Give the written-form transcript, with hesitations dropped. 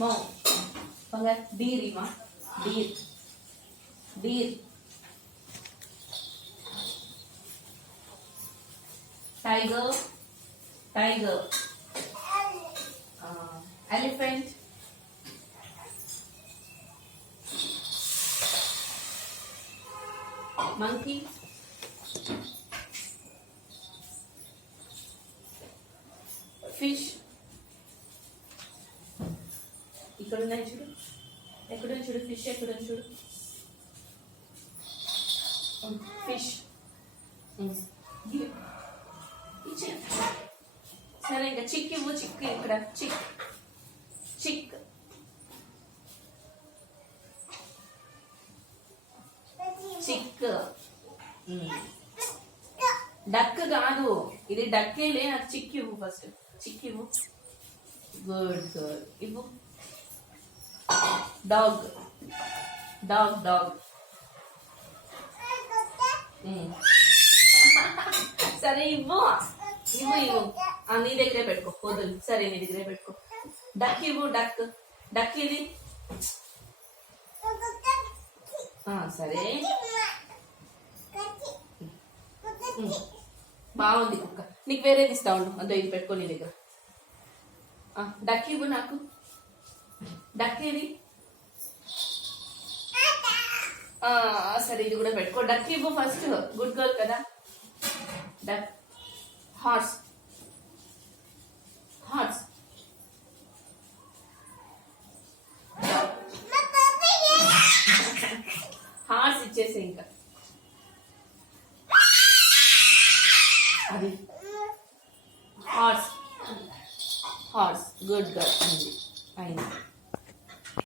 Mo. Pangat deer ima. Deer. Deer. Tiger. Tiger. Elephant. Monkey. Fish. ఇక్కడ ఉన్నాయి చూడు, ఎక్కడ చూడు ఫిష్, ఎక్కడ చూడు ఫిష్. సరే ఇంకా చిక్ ఇవ్వు, చిక్ ఇక్కడ చిక్ చిక్. చిక్. డక్ కాదు ఇది, డక్కేలే. నాకు చిక్ ఇవ్వు ఫస్ట్, చిక్ ఇవ్వు. Good good. ఇవ్వు. డాగ్. Dog dog. సరే ఇవ్వు ఇవ్వు ఇవ్వు. నీ దగ్గరే పెట్టుకో, వదులు. సరే నీ దగ్గరే పెట్టుకో. డక్ ఇవ్వు. డక్. డక్ ఇది. సరే బాగుంది కుక్క. నీకు వేరేది ఇస్తా ఉండు, అంతా ఇది పెట్టుకో నీ దగ్గర. డక్ ఇవ్వు నాకు. డక్ ఏది? సరే ఇది కూడా పెట్టుకో. డక్ ఇవ్వు ఫస్ట్, గుడ్ గర్ల్ కదా. డక్. హార్స్. హార్స్. హార్స్ ఇచ్చేసి ఇంకా అది. హార్స్. హార్స్. Good girl. అయింది.